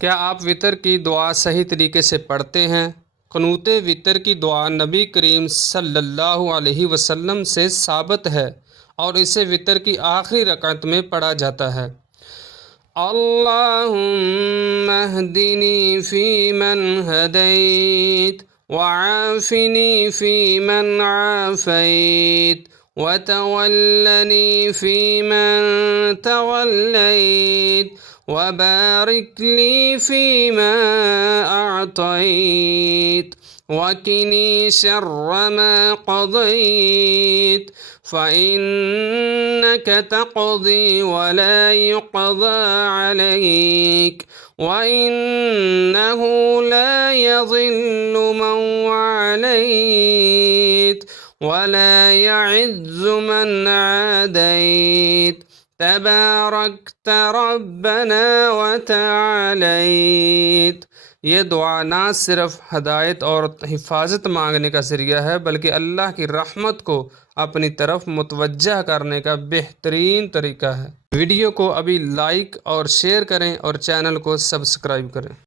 क्या आप वितर की दुआ सही तरीके से पढ़ते हैं? क़ुनूत वितर की दुआ नबी करीम सल्लल्लाहु अलैहि वसल्लम से साबित है और इसे वितर की आखिरी रकात में पढ़ा जाता है। अल्लाहुम्मा हदिनी फ़ीमन हदैत वआफ़िनी फ़ीमन आफ़ैत वतवल्लनी फ़ीमन तवल्लैत वबारिक ली फ़ीमा अअतैत वक़िनी शर्र मा क़ज़ैत फ़इन्नक तक़दी वला युक़ज़ा अलैक वइन्नहु ला यज़िल्लु मन वअलैत वला यअज़्ज़ु मन आदैत तबारकत रब्बना व तआलैत। ये दुआ ना सिर्फ़ हदायत और हिफाजत मांगने का ज़रिया है बल्कि अल्लाह की रहमत को अपनी तरफ मुतवज्जह करने का बेहतरीन तरीका है। वीडियो को अभी लाइक और शेयर करें और चैनल को सब्सक्राइब करें।